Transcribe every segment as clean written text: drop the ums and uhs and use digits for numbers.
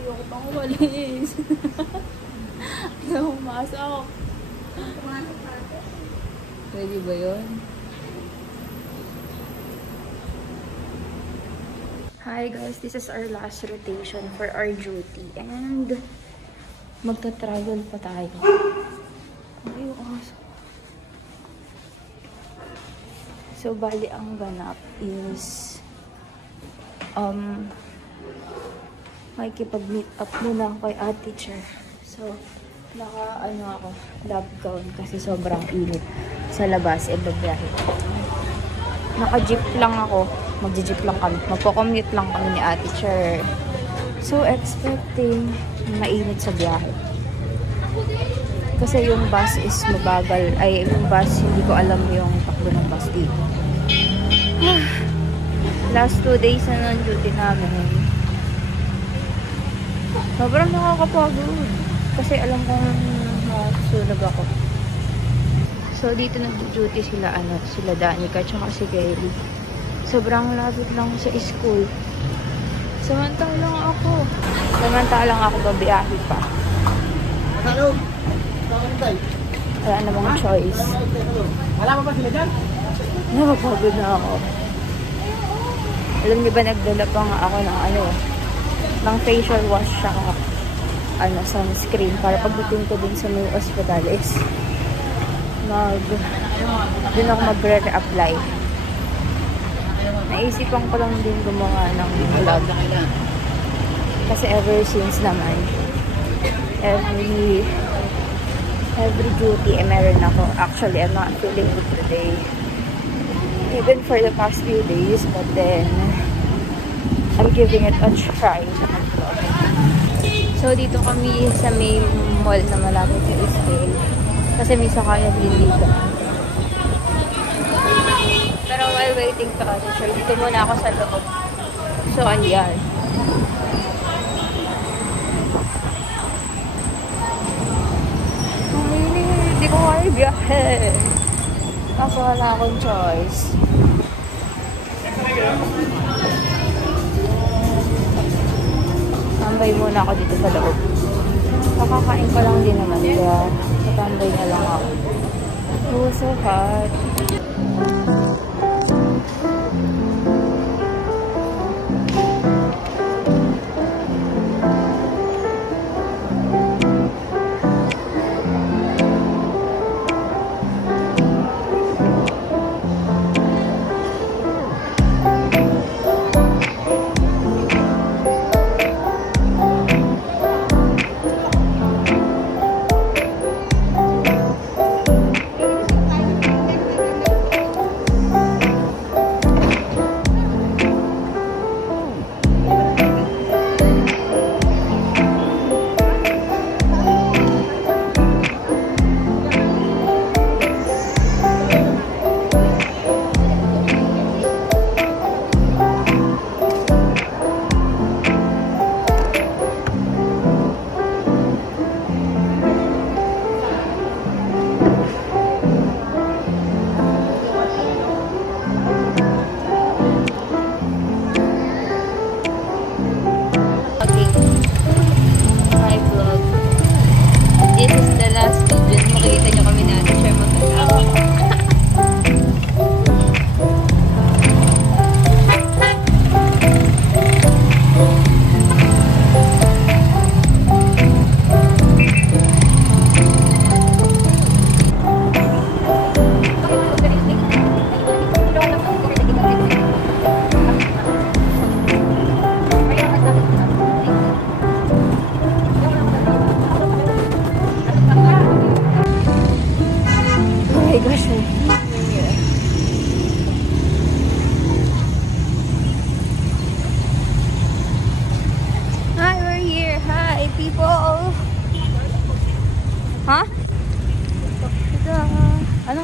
Ayoko pang umalis. Ayaw pumasok. Pwede ba yun? Hi guys, this is our last rotation for our duty and magta-travel pa tayo. Ayaw pumasok. So, bali ang ganap is makikipag-meet up muna ako kay ate teacher. So, ako, lab gown kasi sobrang init sa labas e babiyahe. Naka-jeep lang ako. Magji-jeep lang kami. Magko-commute lang kami ni ate teacher. So, expecting mainit sa biyahe. Kasi yung bus is mabagal. Ay, yung bus, hindi ko alam yung takbo ng bus dito. Last 2 days na ng duty namin. Sobrang nakakapagod. Kasi alam kong masusunog ako. So, dito nag-duty sila, sila Danica, tsaka si Gaily. Sobrang lapit lang sa school. Samantalang ako babiyahe pa. Wala namang choice. Wala pa ba sila dyan? Nakapagod na ako. Alam niyo ba, nagdala pa nga ako ng facial wash saka sunscreen para pagdating ko din sa may hospital is dun ako magre-reapply. Naisipan ko lang din gumawa ng vlog. Kasi ever since naman, every duty meron ako. Actually, I'm not feeling good today. Even for the past few days, but then I'm giving it a try. So, dito kami sa may mall na malapit sa school. Kasi may sakayan din dito. Pero while waiting to teacher, dito muna ako sa loob. So, ayan. Hindi ko kaya biyahe. Kaso wala akong choice. Tambay muna ako dito sa loob. Kakakain ko lang din naman. Kaya natambay na lang ako. Oh, so hot.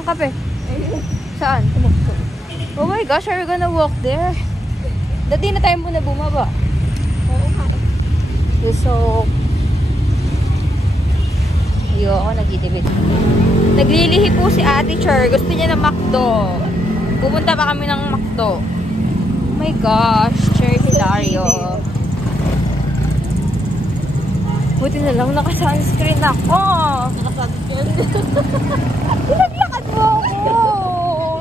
kape. Saan? Oh my gosh, are we gonna walk there? Dati na tayo muna bumaba. Oo nga. So, ayoko, nagitibit. Naglilihi po si Ate Char. Gusto niya ng McDo. Pupunta pa kami ng McDo. Oh my gosh, Char Hilario. Buti na lang, naka-sunscreen ako. Nakasunscreen. Pinaglakad mo ako.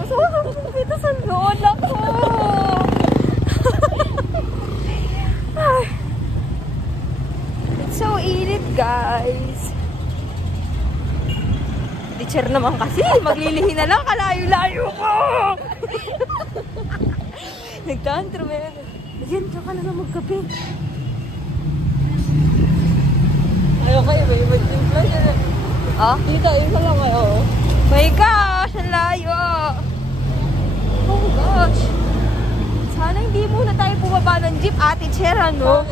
Sumakot dito sa loon ako. It's so init, guys. Teacher naman kasi. Maglilihi na lang. Kalayo-layo ko. Nagtantrum eh. Yan, tsaka na lang magkape. Ayaw kayo, may mag-timpla siya. Ah? Dito, isa lang kayo. My gosh, ang layo. Oh gosh. Sana hindi muna tayo bumaba ng jeep, Ate Cher, ano?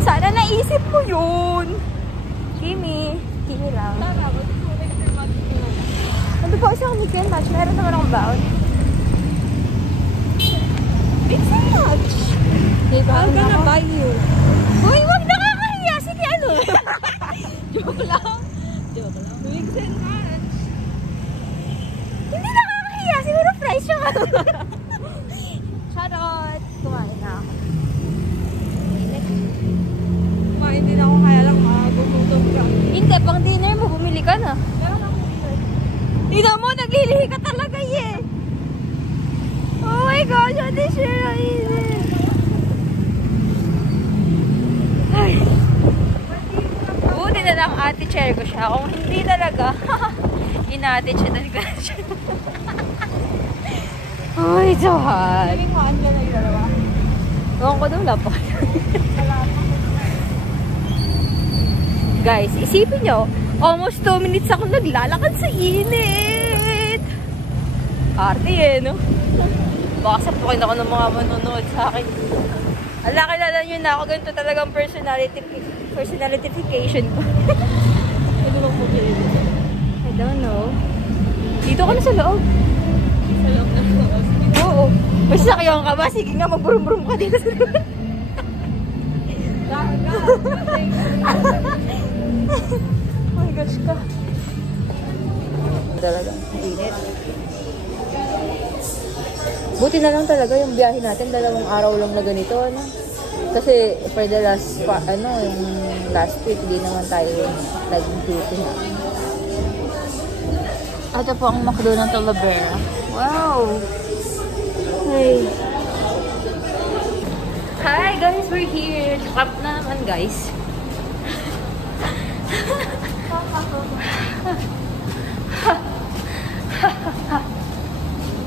Sana naisip mo yun. Kimi lang. Tara, mag-sulit yung mag-timpla. Ano po isang weekend match? Meron naman akong baon. It's so much. Diba? I'm gonna buy you. Uy, wag nakakahiya. Sige, ano? Joke lang. Joke lang. Mix and match. Hindi nakakahiya. Siguro price yung ano. Charot. Kumain na ako. Kumain din ako, kaya lang gugutom ka. Hindi, pang dinner mo, bumili ka na. Meron ako dito. Tingnan mo, naglilihi ka talaga eh. Oh my gosh, Ate Cher, ang init. Ay. Buti na lang Ate Cher ko siya. Kung hindi talaga, ina-Ate Cher talaga siya. Oh, it's so hot. Sabi ko, andyan na yung dalawa. Ewan ko daw, lapak. Guys, isipin nyo, almost 2 minutes ako naglalakad sa init. Arte eh, no? Baka sapukin ako ng mga manonood sa akin. Ala, kilala nyo na ako, ganito talagang personalityfication ko. Ano bang pupili? I don't know. Dito ka na sa loob. Sa loob na po. Oo. May sakyan ka ba? Sige nga, mag-brum-brum ka dito sa loob. Oh my gosh ka. Talaga, init. Buti na lang talaga yung biyahe natin, 2 araw lang na ganito, ano? Kasi for the last, yung last week, hindi naman tayo nag-duty na. Ito po ang McDo ng Talavera. Wow! Hey! Hi guys, we're here! Clap na naman guys.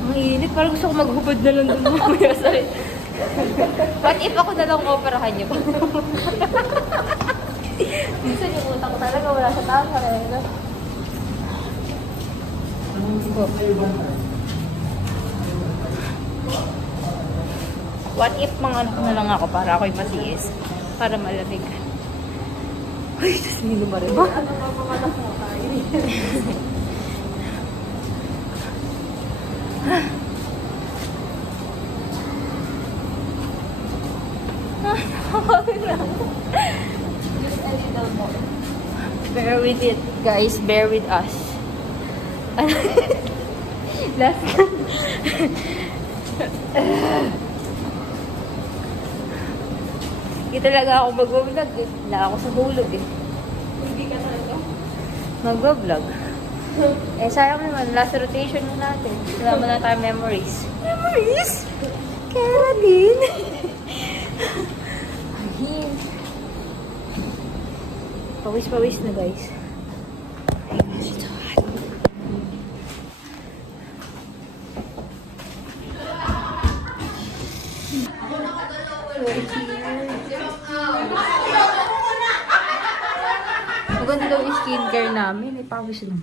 Ang init. Parang gusto ko maghubad na lang dun mamaya. Sorry. What if ako na lang operahan niyo? Minsan yung utak ko talaga wala sa tama. What if mga anak na lang ako para ako'y matiis? Para malamig. Uy, tas may lumarin ba? Ano ba pamanak mo tayo? Bear with it, guys. Bear with us. Last Hindi talaga ako mag-vlog eh. Wala ako sa hulog eh. Hindi ka talaga. Mag-vlog. Eh, sayang naman. Last rotation na natin. Wala mo na tayo memories. Memories? Caroline! Ayun. Pawis-pawis na, guys. Ay, ito hot. Maganda daw yung skincare namin. May pawis na.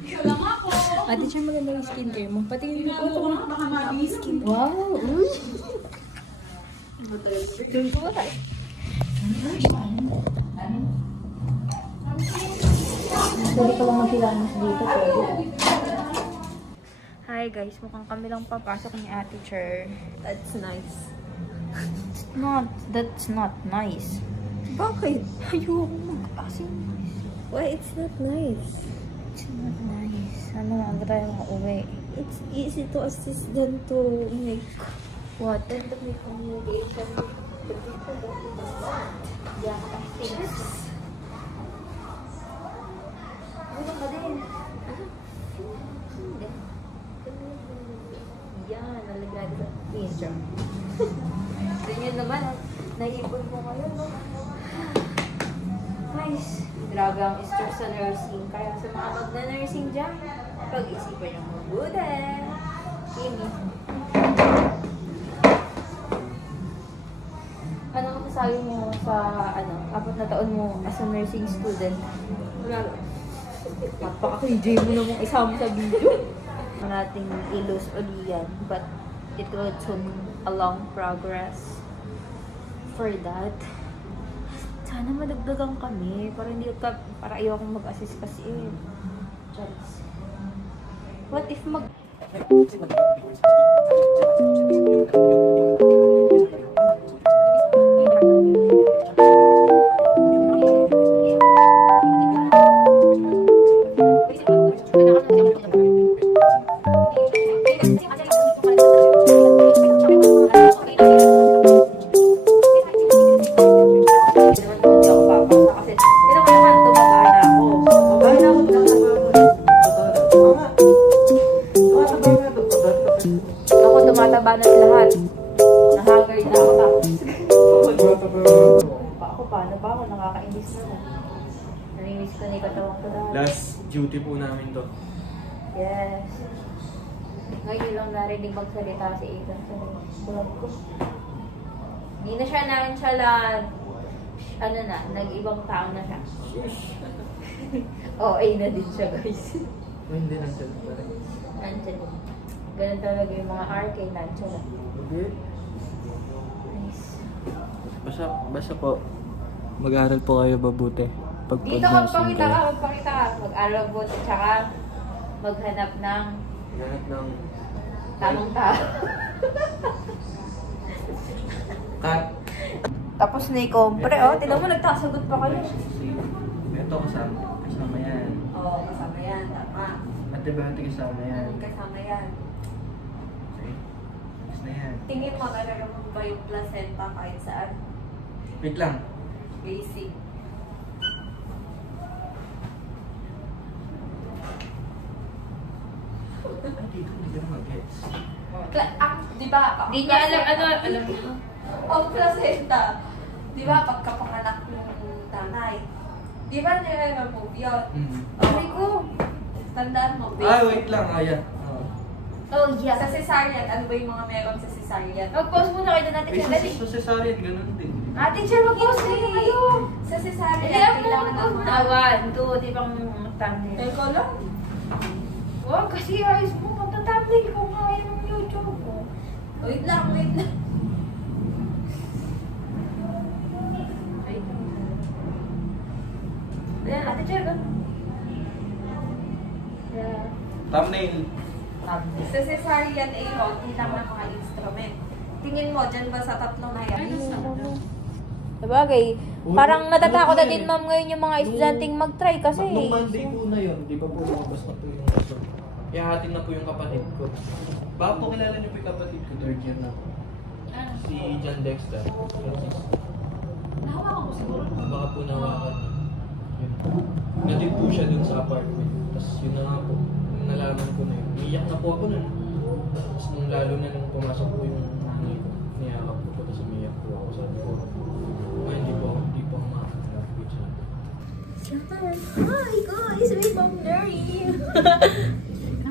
Ate Char, maganda yung skincare mo. Patingin mo po. Wow! Uy! Doon ko ba? Sorry ko lang magkilamos dito. Pwede. Hi guys, mukhang kami lang papasok ni Ate Cher. That's nice. That's not nice. Bakit? Ayoko mag-asin. Why it's not nice? It's not nice. Ano, ang tayo makauwi. It's easy to assist them to make What? And the communication with the people that we want. Yeah, I think. Ano ka din? Hindi. Yan, nalagay sa intro. Ganyan naman, naipon mo ngayon, no? Nice. Grabe ang stress sa nursing. Kaya sa mga magna-nursing dyan, pag-isipan yung mabuti. Kimi. Anong masasabi mo sa, 4 na taon mo as a nursing student? Wala. Napaka-KJ mo namang isama sa video. Nating i-lose uli yan. But it will soon a long progress for that. Sana madagdagan kami para ayaw akong mag-assist kasi Charis. What if tumataba na lahat. Nahagard na ako tapos. Paano ba ako? Nakakainis na. Namimis ko na yung katawang ko lahat. Last duty po namin to. Yes. Ngayon lang narinig magsalita si Ethan sa bulag ko. Hindi na siya nonchalant. Nag-ibang tao na siya. OA na din siya, guys. Hindi na siya pa rin. Nonchalant. Ganun talaga yung mga RK, nonchalant. Hindi. Nice. Basta po, mag-aaral po kayo mabuti. Dito magpakita ka. Mag-aral mabuti, tsaka maghanap ng tamang tao. Cut. Tapos na ikumpre, tignan mo, nagtasagot pa kayo. Ito kasama yan. Oo, kasama yan, tama. Antibiotic kasama yan. Kasama yan. Okay. Tapos na yan. tingin mo nare-remove ba yung placenta kahit saan? Wait lang. Basic. Dito, hindi ka na mag-gets. Di ba? Di niya alam Ang placenta. Di ba pagkapanganak ng nanay? Di ba nire-remove yun? Sabi ko. Tandaan mo, Wait lang. Yan. Oh, yeah. Sa cesarean, ano ba yung mga meron sa cesarean? Mag-pause muna kayo natin siya. Dali. Sa cesarean, ganun din. Ate, siya mag-pause muna kayo. Sa cesarean, Hindi ako kailangan mag-pause ng muna. 1, 2, di bang thumbnail. Eko lang. Wow, kasi ayos mo. Magta-thumbnail ko nga yung YouTube ko. Wait lang. Ayan, Ate Cher, go. Yeah. Thumbnail. Sa cesarean, konti lang ng mga instrument. Tingin mo, dyan ba sa tatlong na yan? Sabagay, parang natatakot na din ma'am ngayon yung mga estudyanteng mag-try kasi. Nung Monday po na yun, di ba po lumabas na po yung result? Ihahatin na po yung kapatid ko. Baka po kilala niyo po yung kapatid ko, 3rd year na po. Si John Dexter. Nahawakan mo siguro. Baka po nawakan niyo. Yun. Nandun po siya dun sa apartment. Tapos yun na nga po, nung nalaman ko na yun. Umiyak na po ako nun. Tapos nung lalo na nung pumasok po yung nanay ko, niyakap ko po, tapos umiyak po ako. Sabi ko, hindi po ako makakapit siya. Hi guys, we mom Neri.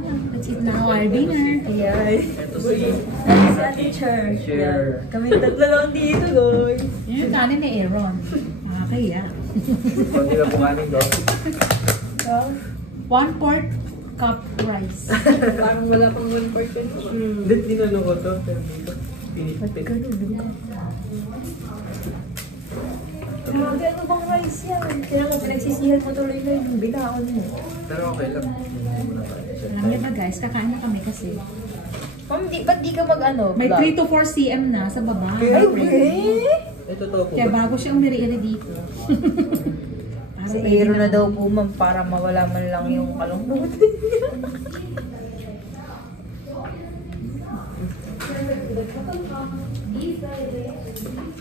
Let's eat now our dinner. Yes. Ito si Ate Cher. Share. Kami tatlo lang dito guys. Yun yung kanin ni Aaron. Nakakaya. Hindi na po kanin daw. 1/4 cup rice. Parang wala pang 1%. Hindi, tinanong ko to. Pero dito, pinipit. Grabe, ano bang rice yan? Kaya nga pinagsisihan mo tuloy na yung binaon mo. Pero okay lang. Alam niyo ba guys, kakain na kami kasi. Ma'am, ba't di ka mag-ano? May vlog? 3 to 4 cm na sa baba. Ay, weh! Ito to po. Kaya bago siyang merienda dito. Para Si pwede Aaron na na- daw po, ma'am, para mawala man lang yung kalungkot.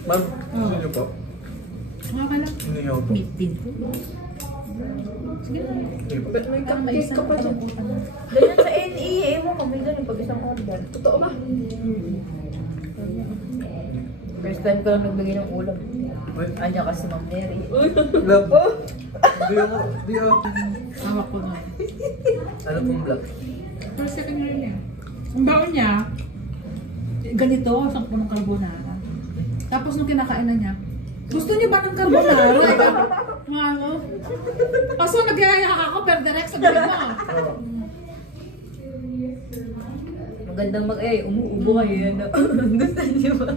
Ma'am, gusto niyo po? Okay lang. Sino niyo po? Meat din po. Sige na. Sige po. May Parang may cupcake isang ka pa dyan. kalungkutan na. Ganyan sa NE, ewan ko, may ganun pag isang order. Totoo ba? First time ko lang nagbigay ng ulam. Wait. Anya kasi Ma'am Mary. Love. Di ako. Di ako. Hawak ko na. Ano pong vlog? First second year niya. Ang baon niya, ganito, isang punong carbonara. Tapos nung kinakain na niya, gusto niyo ba ng carbonara? Ano? Kaso nag-iaya ako, pero direct sa gabi mo. Magandang umuubo kayo yan. Gusto niyo ba?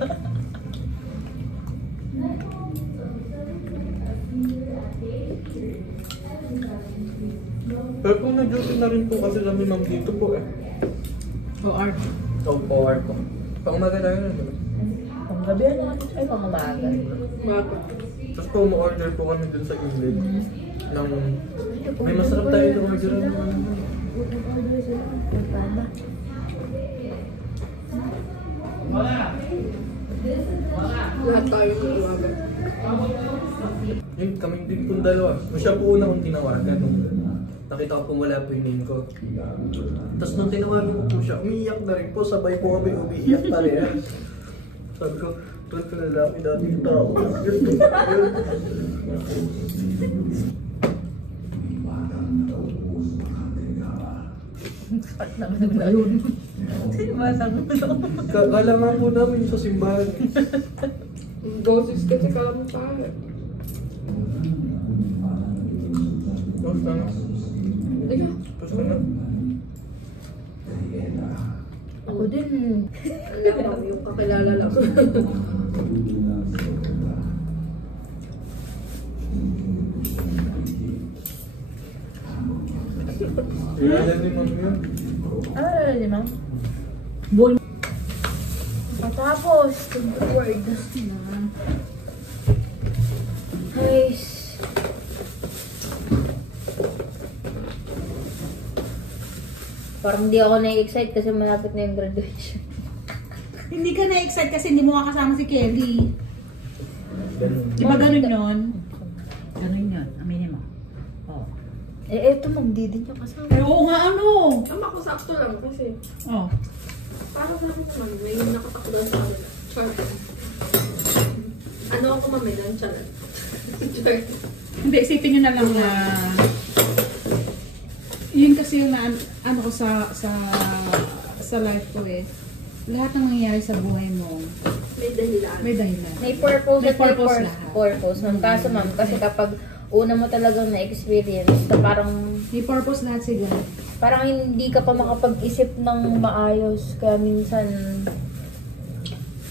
Pero kung nag-duty na rin po kasi kami ma'am dito po eh. O art. So, OR po. Pang umaga tayo na, di ba? Pang gabi na. Ay, pang umaga. Bakit? Tapos po, ma-order po kami dun sa gilid. Ng... May masarap tayo na order ng Order sila. Magkano? Lahat tayo ng iwagan. Yun, kami din po dalawa. Siya po una kong tinawagan nung nakita ko po wala po yung name ko. Tapos nung tinawagan ko po siya, umiiyak na rin po. Sabay po kami umiiyak na rin. Sabi ko, tulad ko na lang, dati yung tao. Pat naman na yun. Masang Kala nga po namin sa simbahan. Yung boses kasi kala mo tayo. Tapos na. Ika, Tapos na. Ako din. alam mo yung kakilala lang. Kaya din ma'am yun. Ano na ni Ma'am? Boy. Matapos, word. Guys. Parang hindi ako na-excite kasi malapit na yung graduation. Hindi ka na-excite kasi hindi mo kasama si Kelly. Ganun. Di ba ganun yun? Ganun yun. Aminin mo. Oh. Eh, eto Ma'am, di din niya kasama. Eh, oo nga ano. Tama ko sakto lang kasi Oh. parang sa akin naman may nakatakulan sa akin. Char. Ano ako mamilan? Char. Char. Hindi, isipin nyo na lang na yun kasi yung na, ano ko sa life ko eh. Lahat ng nangyayari sa buhay mo, May dahilan. may dahilan. May purpose May at may purpose lahat. purpose. Ma'am, kaso Ma'am, kasi kapag una mo talagang na-experience, na parang May purpose lahat sila. parang hindi ka pa makapag-isip ng maayos. Kaya minsan,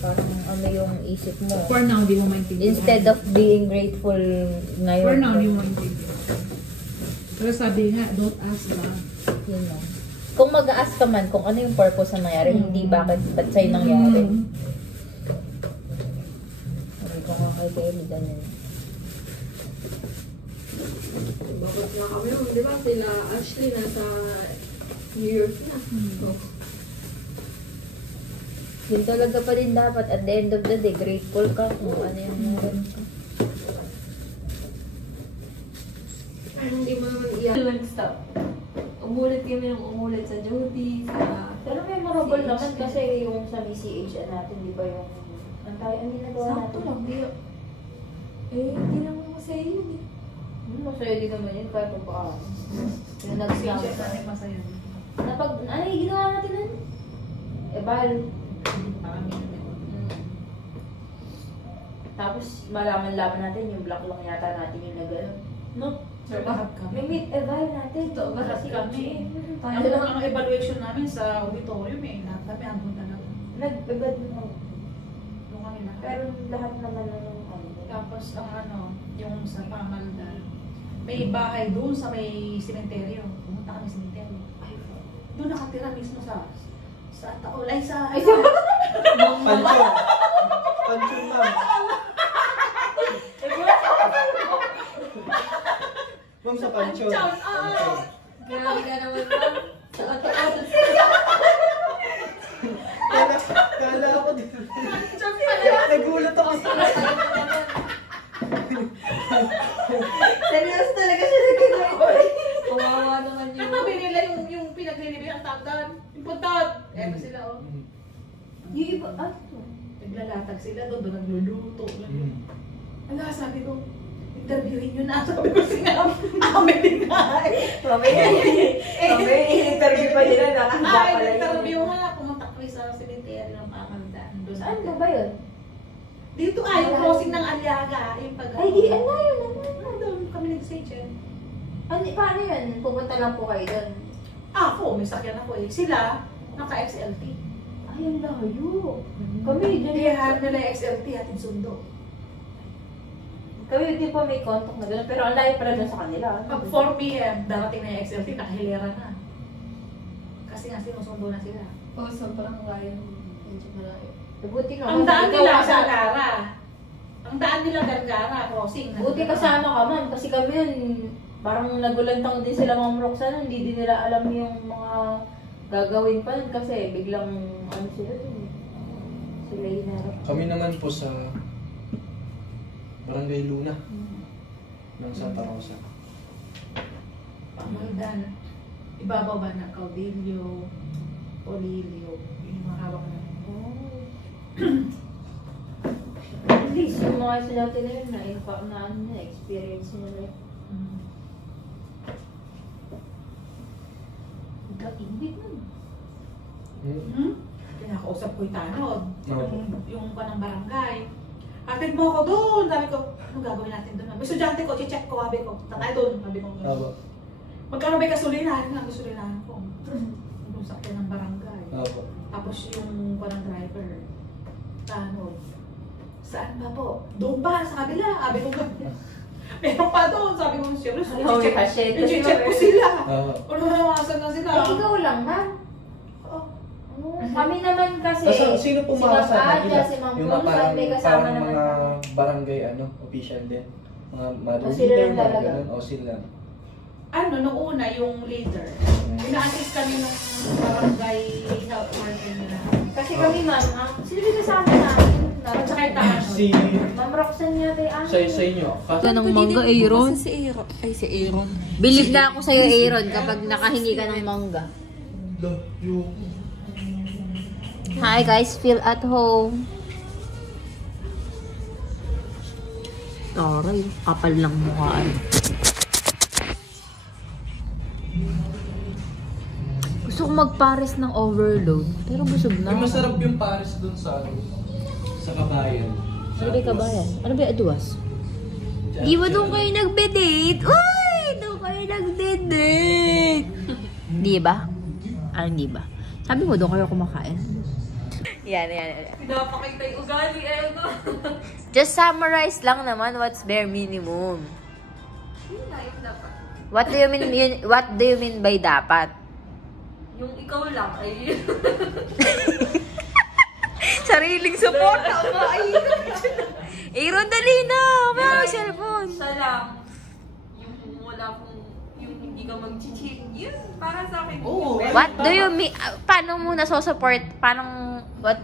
parang ano yung isip mo. For now, di mo maintindihan. Instead of being grateful ngayon. For now, di mo maintindihan. Pero sabi nga, don't ask God. Yun lang. Kung mag-ask ka man kung ano yung purpose na nangyari, hindi bakit ba't sa'yo nangyari. Mm. Sabi ko nga kay Kelly, ganun. Bakit na kami, di ba? Sila Ashley nasa New York na. Oh. Yun talaga pa rin dapat. At the end of the day, grateful ka kung ano yung meron ka. Hindi mo naman iyan. Non-stop. Umulit kami ng umulit sa duty, sa... Pero may memorable naman kasi yung sa CH natin, di ba yung... Ang tayo, ang ginagawa Sakto natin. lang, di... Eh, hindi naman masaya yun eh. Masaya din naman yun kahit pa paano. Yung nag-slam. masaya. Napag, ano yung ginawa natin nun? Ebal. Tapos malaman-laman natin yung black lang yata natin yung nag-ano. No? Lahat kami. May meet eval natin. Ito, lahat kami. Ang evaluation namin sa auditorium eh, lahat kami andun na lang. Nag-ebal mo. Doon kami na. Pero lahat naman na ng ano. Tapos ang yung sa Pamaldan, may bahay doon sa may sementeryo. Pumunta kami sa sementeryo. Doon nakatira mismo sa Taulay sa... Pansyon. Pansyon, ma'am. Ma'am, sa pansyon. Grabe ka naman ma'am. Sa ato-ato. Kala ako dito. Nagulat ako sa... Seryoso talaga siya nagkakaroon. Kawawa naman yun. Katabi nila yung pinaglilibig ang tagdan. Yung puntot. Eto sila Yung iba, Naglalatag sila doon nagluluto. Ala, sabi ko, interviewin nyo na. Sabi ko, amin din na. Mamaya in-interview pa nila na. Interview nga. Pumunta ko sa cemetery ng Pamaldan. Saan ba yun? Dito yung crossing ng Aliaga. Yung pag... Ay, di, ano yun? Doon kami nag-station. Paano yun? Pupunta lang po kayo doon. Ako, may sakyan ako eh. Sila, naka-XLT. Ay, ang layo. Kami, dyan Iyahan nila yung XLT at sundo. Kami, di pa may contact na gano'n. Pero ang layo pala dun sa kanila. Pag 4 p.m., darating na yung XLT, nakahilera na. Kasi nga, sinusundo na sila. Oo, sobrang layo. Medyo malayo. Buti nga. Ang daan ikaw nila kasama. Vergara. Ang daan nila Vergara, crossing. Buti kasama ka, ma'am. Kasi kami yun, parang nagulantang din sila, Ma'am Roxanne. Hindi din nila alam yung mga gagawin pa nun. Kasi biglang, sila dun. Sila yung narap. Kami naman po sa Barangay Luna ng Santa Rosa. Pamaldan. Ibabaw ba ng Caudillo, Polilio, yung mga hawak na. At least, yung mga estudyante na yun, na-experience nila yun. Hindi nun. Kinakausap ko yung tanod. Oo. Yung panang barangay. Atid mo ako doon. Sabi ko, anong gagawin natin doon? May estudyante ko, check ko, sabi ko. Tatay doon, sabi ko. Aba. Magkano may kasulinahan? Ang kasulinahan ko. Yung sakyan ng barangay. Aba. Tapos yung panang driver. Tanod. Saan ba po? Doon ba? Sa kabila. Sabi ko, meron pa doon. Sabi ko, siyempre, i-check ko sila. Ano na, asan na sila? Eh, ikaw lang, ma'am. Kami naman kasi, Sino si pumawa Ma'am sa Adja, si Ma'am Consan, may kasama naman. mga barangay official din. Mga mother O sila lang leader, mga talaga? ganun. O sila. Ano, nung una, yung leader. Ina-assist kami ng barangay health worker nila. Kasi kami, ma'am, sino yung kasama namin? At saka yung tanod. Si... Ma'am Roxanne yata yung Sa inyo. Ng mangga, Aaron. Si Aaron. Ay, si Aaron. Believe na ako sa'yo, Aaron, kapag nakahingi ka ng mangga. Hi guys, feel at home. Taray, kapal lang mukha. Gusto ko magpares ng overload, pero busog na. May masarap yung Paris dun sa Kabayan. Ano ba kabayan? Ano ba aduas? Di ba doon kayo nagbe-date? Uy! Doon kayo nagde-date! Di ba? Di ba? Sabi mo doon kayo kumakain? Yan. Pinapakita yung ugali, Just summarize lang naman what's bare minimum. Yun na, yung dapat. What do you mean by dapat? Yung ikaw lang, ay... Sariling support ako. Aaron, dali na! May cellphone. Siya lang. Yung wala kong... Yung hindi ka mag-cheat. Yun, para sa akin. Oo. What do you mean? Paano mo nasusupport? What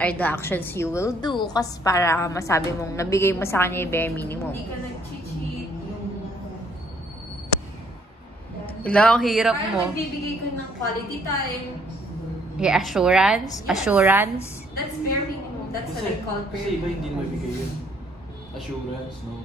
are the actions you will do? Kasi para masabi mong nabigay mo sa kanya yung bare minimum. Hindi ka nag-cheat. Ilang hirap Parang mo. nagbibigay ka ng quality time. Yeah, assurance. Yes. Assurance. That's bare minimum. That's what I call bare Kasi iba hindi mabigay yun. Assurance, no?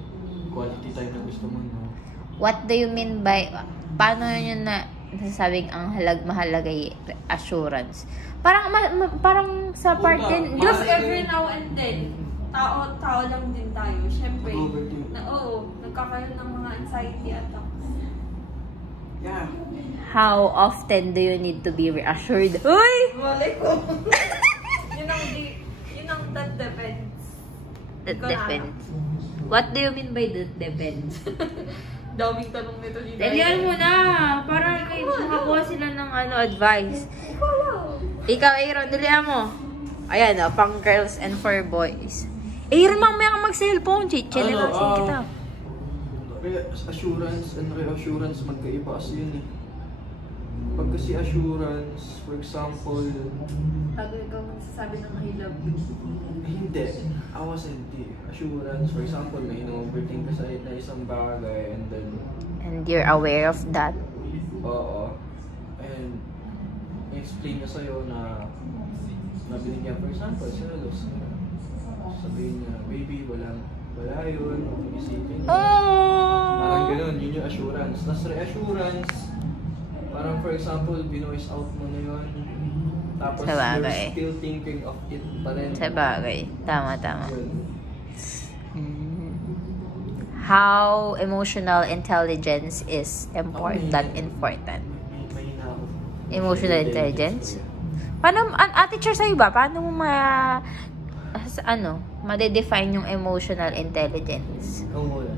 Quality time na gusto mo, no? What do you mean by... Paano yun na nasasabing ang mahalaga yung assurance? Parang sa part din... Di ba? Because every now and then, tao lang din tayo. Siyempre, Overdo. nagkakaroon ng mga anxiety attacks. Yeah. How often do you need to be reassured? Uy! Malay ko. yun ang that depends. That depends. What do you mean by that depends? Daming tanong nito ni Dalian mo na! Para may makakuha sila ng advice. Ikaw, Aaron, dalian mo. Ayan pang girls and for boys. Aaron, mamaya ka mag-cellphone. Chill na kita. Assurance and reassurance, magkaiba kasi yun eh. Pag kasi assurance, for example, Bago ikaw magsasabi ng I love you. hindi. Awas hindi. Assurance, for example, may in-overthink ka sa na isang bagay and then, And you're aware of that. oo. And, explain niya sa'yo na binigyan, for example, selos. Sabihin niya, baby, wala yun, huwag mong isipin. Parang ganun, yun yung assurance. Tapos reassurance, parang for example, binoise out mo na yun. Tapos you're still thinking of it pa rin. Sabagay. Tama. Yun. How emotional intelligence is important. Mahina ako. Emotional intelligence? Paano, teacher sa'yo ba? Paano mo ma-define yung emotional intelligence? Ikaw muna.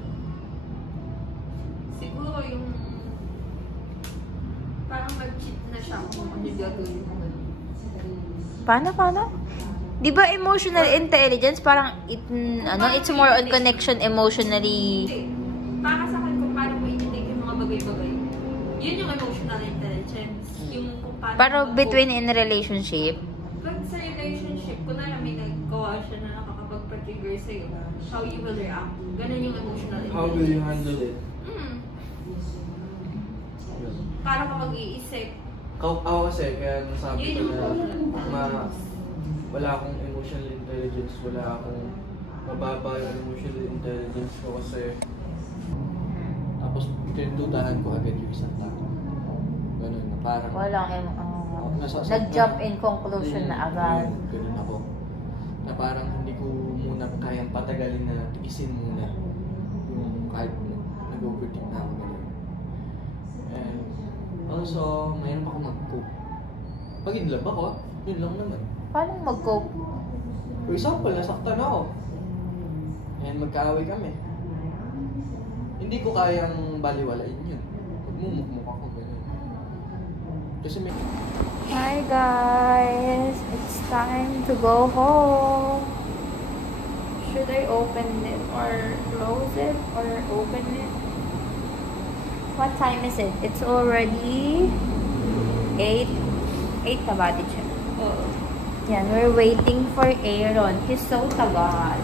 Siguro yung parang mag-cheat na siya kung ano yung gagawin mo. Paano? Di ba emotional intelligence parang it's more on connection emotionally. Hindi. Para sa akin kung paano mo i-take yung mga bagay-bagay. Yun yung emotional intelligence. Yung kung paano Pero between in relationship, pag sa relationship, kung na may naggawa siya na nakakapag-trigger sa'yo, how you will react. Ganun yung emotional intelligence. How will you handle it? Yun. Para ka mag-iisip. Ako kasi, kaya nasabi Yun ko yung na wala akong emotional intelligence, wala akong mababa yung emotional intelligence ko kasi tapos pindudahan ko agad yung isang tao. Ganun na parang nag-jump in conclusion na agad. Ganun ako. Na parang hindi ko muna kayang patagalin na tiisin muna yung kahit nag-overthink na ako ganun. And also, mayroon ako mag-cope. Pag in love ako, yun lang naman. Paano mag-cope? For example, nasaktan ako. And magkaaway kami. Hindi ko kayang baliwalain yun. Magmumukmuk ako ganun. Kasi may... Hi guys! It's time to go home. Should I open it or close it or open it? What time is it? It's already 8 na ba, teacher? Oo. Yan, we're waiting for Aaron. He's so tagal.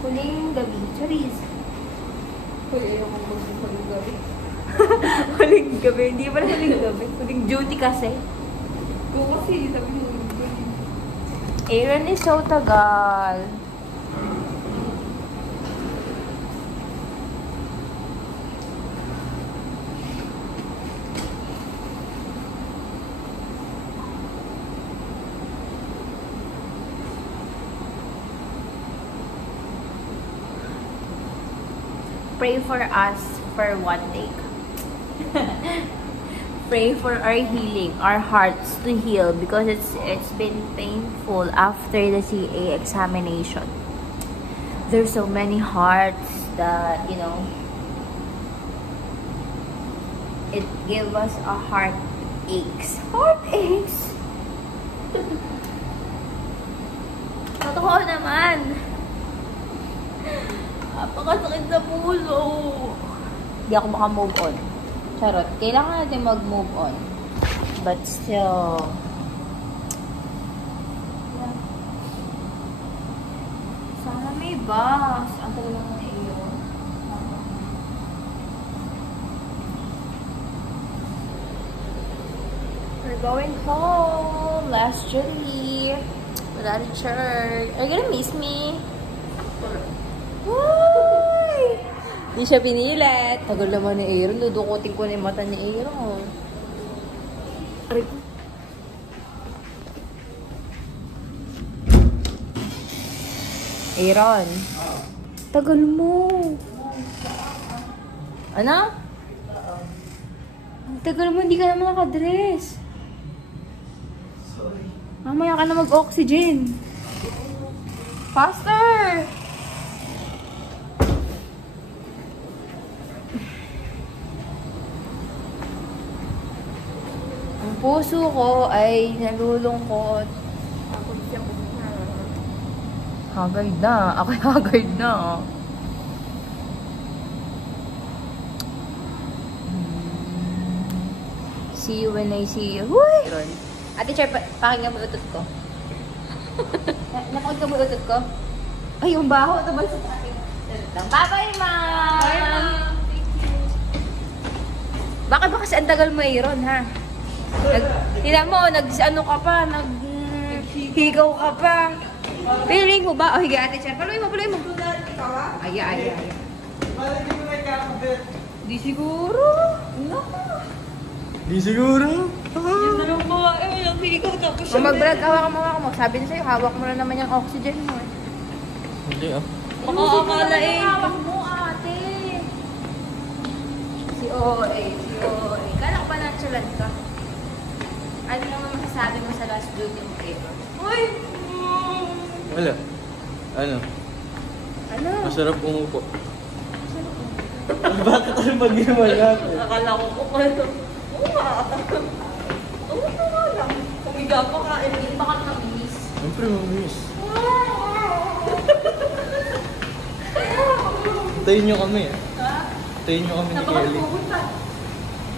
Huling gabi. Charis. Ayaw kong huling gabi. Huling gabi. Hindi pa huling gabi. Huling duty kasi. Kung kasi, sabi mo huling gabi. Aaron is so tagal. Pray for us for one day. Pray for our healing, our hearts to heal because it's been painful after the CA examination. There's so many hearts that, you know, it gave us a heartaches. Heartaches! Totoo naman. Napakasakit sa puso. Hindi ako maka-move on. Charot. Kailangan natin mag-move on. But still... Yeah. Sana may bus. Ang tagal lang na iyo. We're going home. Last Julie. Without a church. Are you gonna miss me? Why? Hindi siya pinilit. Tagal naman ni Aaron. Dudukutin ko na yung mata ni Aaron. Aray. Aaron. Tagal mo. Ano? Tagal mo. Hindi ka naman nakadress. Mamaya ka na mag-oxygen. Faster! Ang puso ko ay nalulungkot. Haggard na. Ako'y haggard na. See you when I see you. Huy! Ate Chair, pakinggan mo utot ko. Napakinggan mo utot ko? Ay, yung baho. Ito ba sa akin? Bye-bye, ma'am! Bye, ma'am. Bakit ba kasi ang tagal mo, Aaron, ha? Tignan mo, ano ka pa, higaw ka pa. Feeling mo ba? Oh, higa, Ate Chair. Paluin mo. Ay. Di siguro. Naku. Di siguro. Yung dalawang babae mo yung higaw tapos Kung mag-brad, hawak mo. Sabi na sa'yo, hawak mo na naman yung oxygen mo. Hindi ah. baka akala eh. Hawak mo, ate. Si OA. Kala ko ba nonchalant ka? Ano naman masasabi mo sa last duty mo, Aaron? Uy! Wala. Ano? Masarap umupo. Bakit ano ba ginawa natin? Akala ko kung ano. Oo nga. Oo nga lang. Kumiga pa ka. Hindi pa ka namiss. Siyempre, mamiss. Tayin nyo kami ah. Ha? Tayin nyo kami ni Napaka Kelly. pupunta.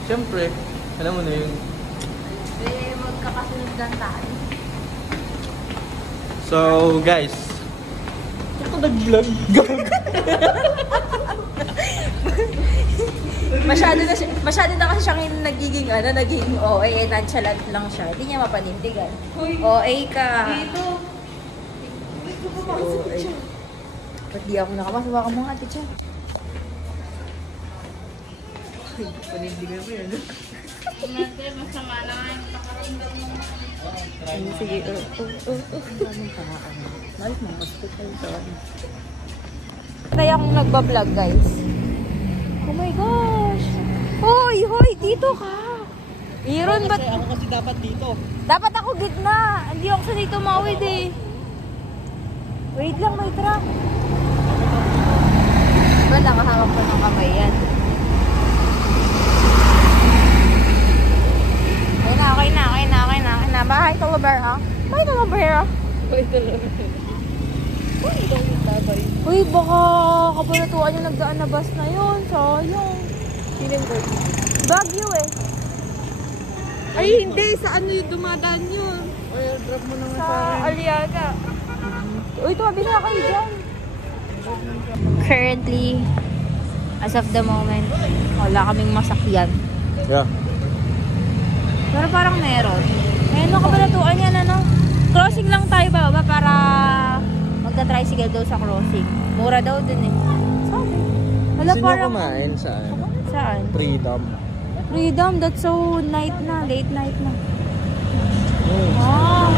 Siyempre, alam mo na yun. Magkakasunod lang tayo. So, guys. Ako nag-vlog. Masyado na kasi siyang naging OA, nonchalant lang siya. Hindi niya mapanindigan. Uy. OA ka. Dito. Dito pumasok siya. Ba't di ako nakapasok? Baka mga ate siya. Panindigan mo yan. Masama na nga yung pakaramdam mo. Sige. Maraming kakaan. Balik mo, hospital to. Kaya akong nagbablog, guys. Oh my gosh! Hoy! Dito ka! Aaron, ba't... Ako kasi dapat dito. Dapat ako gitna! Hindi ako sanay tumawid eh. Wait lang, may truck. Ba, nakahawak pa ng kamay yan. Okay na. Bahay to Lover, ha? Bahay to Lover, ha? Uy, baka kabalatuan yung nagdaan na bus na yun. Sayang. Baguio eh. Ay, hindi. Sa ano yung dumadaan yun? Ay, drop mo naman Sa Aliaga. Uy, tumabi na kayo dyan. Currently, as of the moment, wala kaming masakyan. Yeah. Pero parang meron. Ngayon ang kabalatuan yan, ano? Crossing lang tayo ba para magta-tricycle daw sa crossing. Mura daw dun eh. Sabi. Wala Gusto nyo parang... kumain saan? Saan? Freedom. Freedom, that's so night na. Late night na. Wow.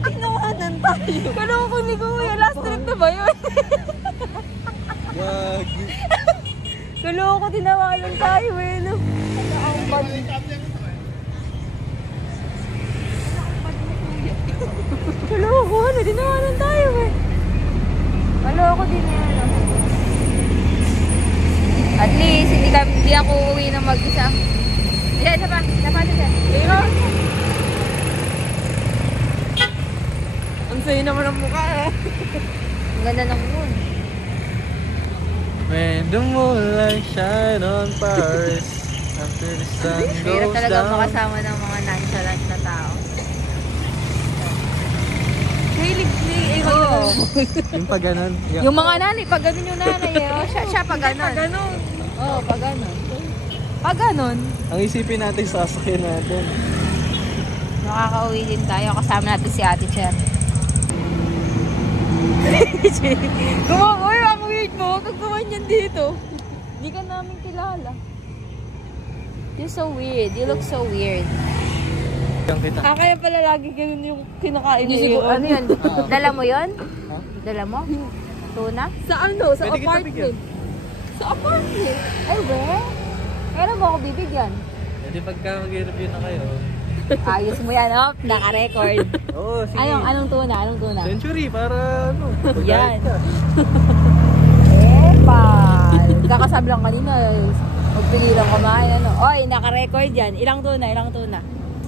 Tinawanan tayo. Kaloko ni Kuya. Last trip na ba yun? Wag. Kaloko, tinawanan tayo eh. No? Ang bad. Kaloko, ano? Tinawanan tayo eh. Kaloko din yan. No? At least, hindi ako uuwi ng mag-isa. Yan, isa pa siya. Aaron! Ang sayo naman ang mukha eh. Ang ganda ng moon. When the moonlight shine on Paris after the sun Hirap goes talaga down. makasama ng mga nonchalant na tao. Hilig ni Aaron. Yung pa ganun. Yung mga nanay, pag ganun yung nanay eh. Oh, siya pag ganun. Pag ganun. Oo, pag ganun. Pag ganun, Ang isipin natin sasakyan natin. makakauwi din tayo. Kasama natin si Ate Cher. Uy, ang weird mo. Kagawa niyan dito. Hindi ka namin kilala. You're so weird. You look so weird. Yung kita. Kaya pala lagi ganun yung kinakain ni Siguro, Aaron. ano yun? Dala mo yun? Ha? Dala mo? Tuna? Sa ano? Sa Pwede kita apartment. bigyan. Sa apartment. Ay, we? Meron mo ako bibigyan. Hindi pagka mag-review na kayo. Ayos mo yan, oh. Naka-record. Oo, sige. Anong tuna? Anong tuna? Century, para ano. Yan. Epal. Kakasabi lang kanina. Magpigilan kumain. Ano? Oy, naka-record yan. Ilang tuna?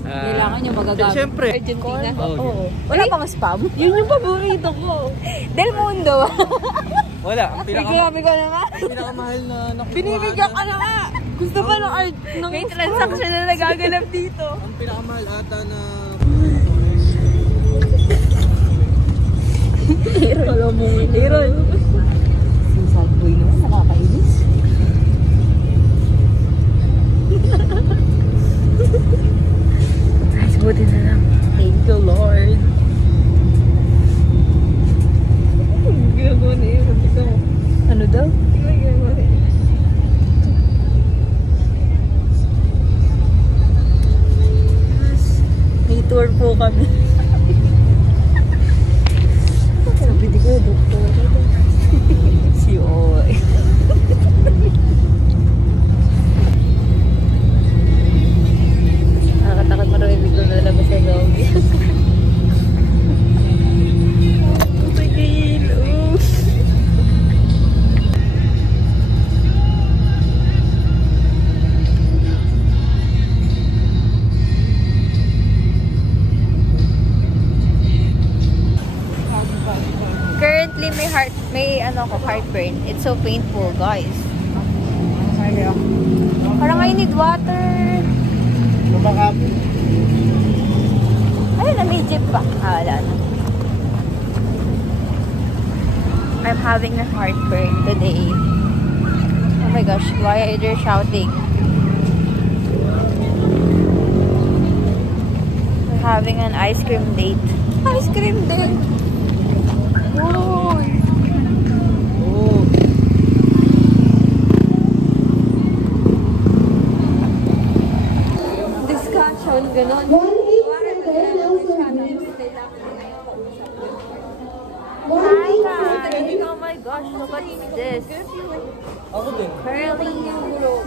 Kailangan nyo magagamit. Siyempre. Argentina? Oo. Wala pang spam? Yun yung paborito ko. Del Mundo. Wala. Ang Grabe ko na nga. pinakamahal na nakuha. Binibigyan ka na nga. Gusto pa ng art. May transaction na nagaganap dito. Ang pinakamahal ata na... Aaron. Si sad boy naman, nakakainis. Guys, buti na lang. Thank you, Lord. Ginagawa na yun. Ano daw? Ginagawa na yun. May tour po kami. Sabi di ko, doktor. Si Oy. Nakakatakot marami ko na labas sa loob. Currently, heartburn. It's so painful, guys. Parang I need water. Lumakap. Ayun na, may jeep pa. Wala na. I'm having a heartburn today. Oh my gosh, why are they shouting? We're having an ice cream date. Ice cream date! Uy! Oo. Discussion, ganun. Hi guys! Oh my gosh, look at this. Ako din. Curly.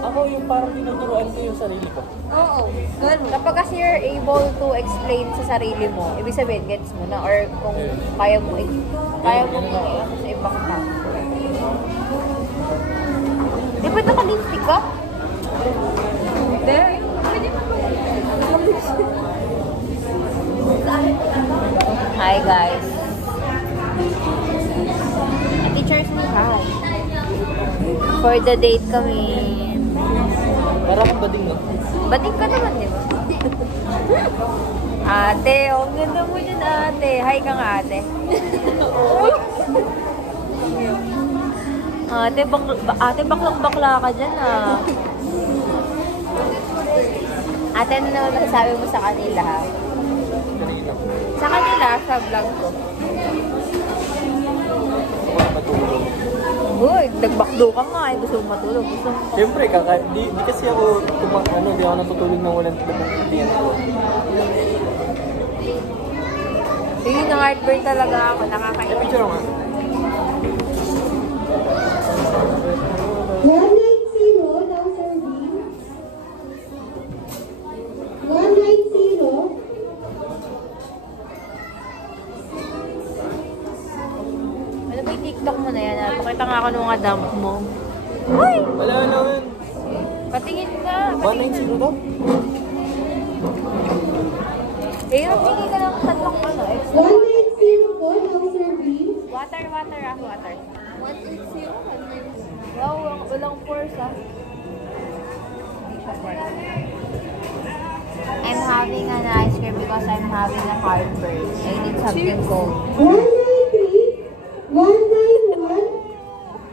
Ako yung parang tinuturuan ko yung sarili ko. Oo. Kapag kasi you're able to explain sa sarili mo, ibig sabihin, gets mo na. Or kung kaya mo i-ano sa ibang tao. Di ba naka-lipstick ka? There. Hi guys. Teachers mo hi. For the date kami. Parang kang bading, no? Bading ka naman, di ba? Ate, ang ganda mo dyan, ate. Hi ka nga, ate. Ate, baklang-bakla ka dyan, ah. Ate, ano naman masasabi mo sa kanila, ha? Kanina. Sa kanila, sa vlog ko. Uy, nagbakdo ka nga, eh. Gusto mo matulog. Gusto mo. Siyempre, di kasi ako, di ako natutulog ng walang tingin ko. Yun, na-heartburn talaga ako. Nakakainis. Picture nga. 190 daw, Sir B. 190. Ano ba yung TikTok mo na yan? Pakita nga ako nung mga dump mo. Uy! Wala naman. Patingin ka. 190 daw? Eh, nagbigay ka ng tatlong ano, extra. 190 po daw, Sir B. Water. 180? Wow, walang force ah. I'm having an ice cream because I'm having a heartburn. I need something cold. 193. 191.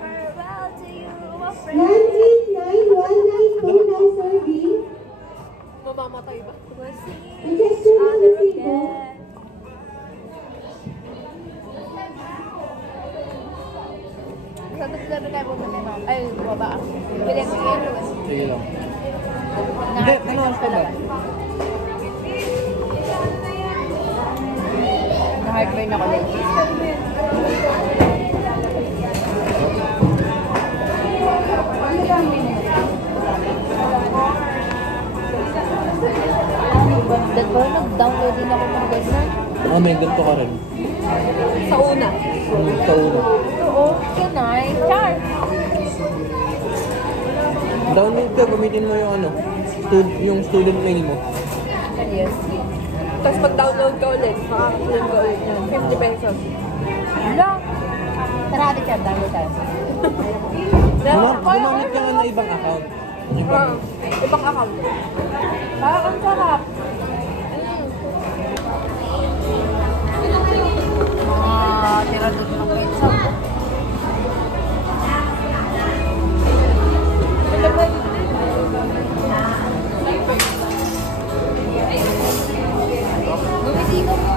Farewell to you, my friend. 189. 192 daw, Sir B. Mamamatay ba? Rejection ng resibo. Sabi tayo bumili no? Ay, bumaba. Bili ko yun. Sige lang. Na-heartburn ka naman. Na-heartburn ako ladies. That was ganyan. May ganito ka rin. Sa una. Sa una. Oo, kanay. Char! Download ka, gamitin mo yung ano, yung student mail mo. Yes. Tapos pag-download ka ulit, makakakulit ka ulit yan. 50 pesos. Wala. Tara natin siya, download tayo. Gumamit ka nga na ibang account. Ibang account. Ang sarap. Mga tira doon ng pizza. Bumiti ka mo.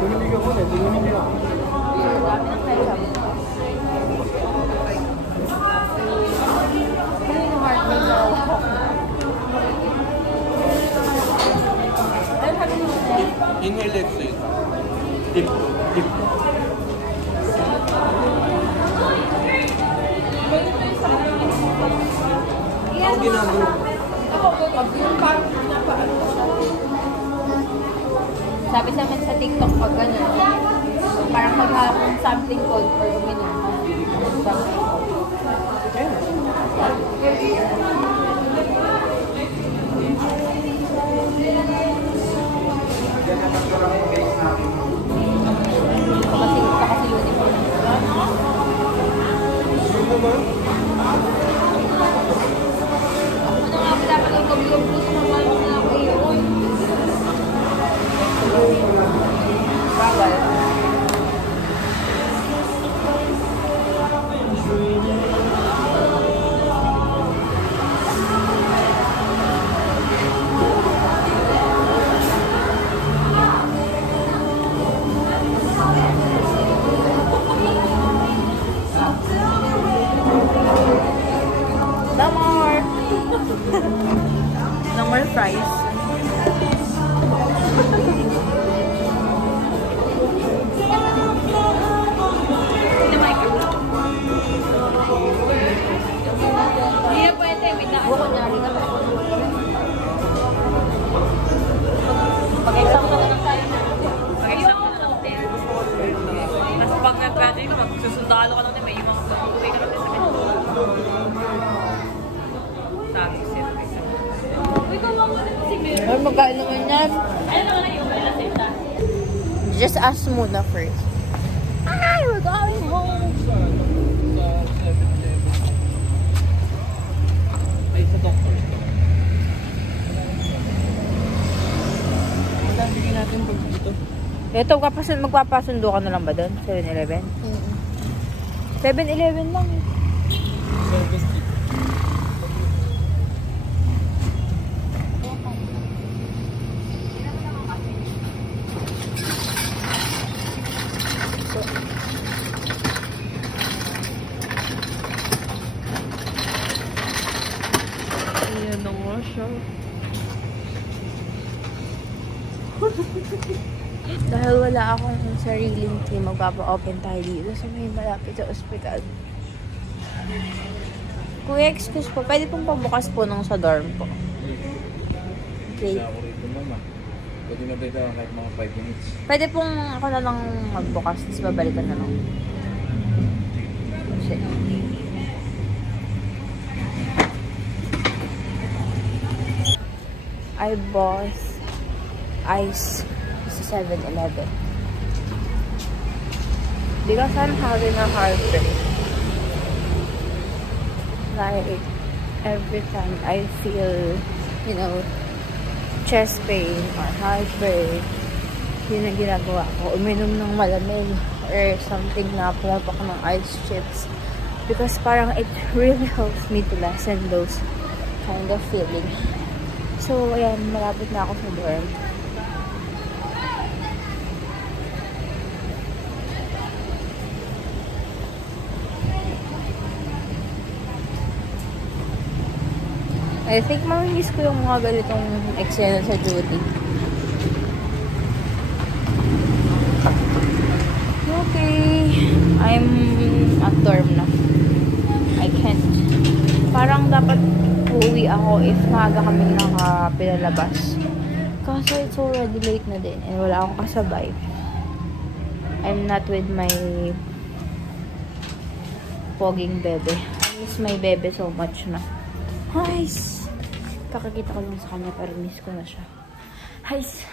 Bumili ka muna, bumili ka. Dami ng ketchup. Ano yung heart mo na? Ano sabi mo na? Inhale, exhale. Tip, tip. Ang ginagawa. Sabi sa amin sa TikTok pag gano'n, parang maghapon something called for uminom. Kasi uniform. Ano nga pala pala yung puso na wala na ako yun. Bawal. No more! No more fries. Hindi na pwede, may buko na rin ako. Pag-exam na lang tayo na. Pag-exam na lang din. Tapos pag nag-graduate ka, magsusundalo ka lang din. May mga uwi ka lang din sa ganito. Sabi ko siya. Uy, kawawa na si Mary. Ay, magkain naman yan. Ano naman yung lasita? Just ask muna first. Ay, we're going home. Ay, sa doctor. Magkano bigyan natin pag dito? Ito, magpapasundo ka na lang ba doon? 7-Eleven? 7-Eleven lang eh. Service kit. Ayan na nga siya. Dahil wala akong sariling key, magpapa-open tayo dito sa may malapit sa ospital. Kuya, excuse po, pwede pong pabukas po nung sa dorm po. Okay. Ako rito, mama. Pwede na ba ito kahit mga 5 minutes? Pwede pong ako na lang magbukas, tapos babalikan na lang. Shit. I bought ice sa 7-Eleven. Because I'm having a heartbreak. Like, every time I feel, you know, chest pain or heartbreak, yun ang ginagawa ko. Uminom ng malamig or something na pumapok ng ice chips. Because parang it really helps me to lessen those kind of feeling. So, ayan, malapit na ako sa dorm. I think mamimiss ko yung mga ganitong eksena sa duty. Okay. I'm at dorm na. I can't. Parang dapat uuwi ako if maaga kami pinalabas. Kaso it's already late na din and wala akong kasabay. I'm not with my poging bebe. I miss my bebe so much na. Guys! Kakakita ko lang sa kanya pero miss ko na siya. Guys!